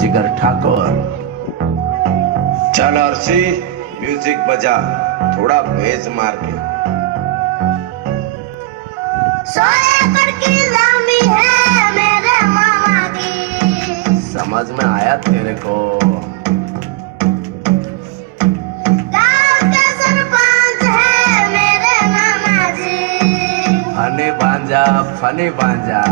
जिगर ठाकुर। चल अर्शी, म्यूजिक बजा, थोड़ा बेस मार के। 100 एकड़ की जमी है मेरे मामा की। समझ में आया तेरे को? गाँव के सरपंच है मेरे मामा जी। फनी भांजा, फनी भांजा।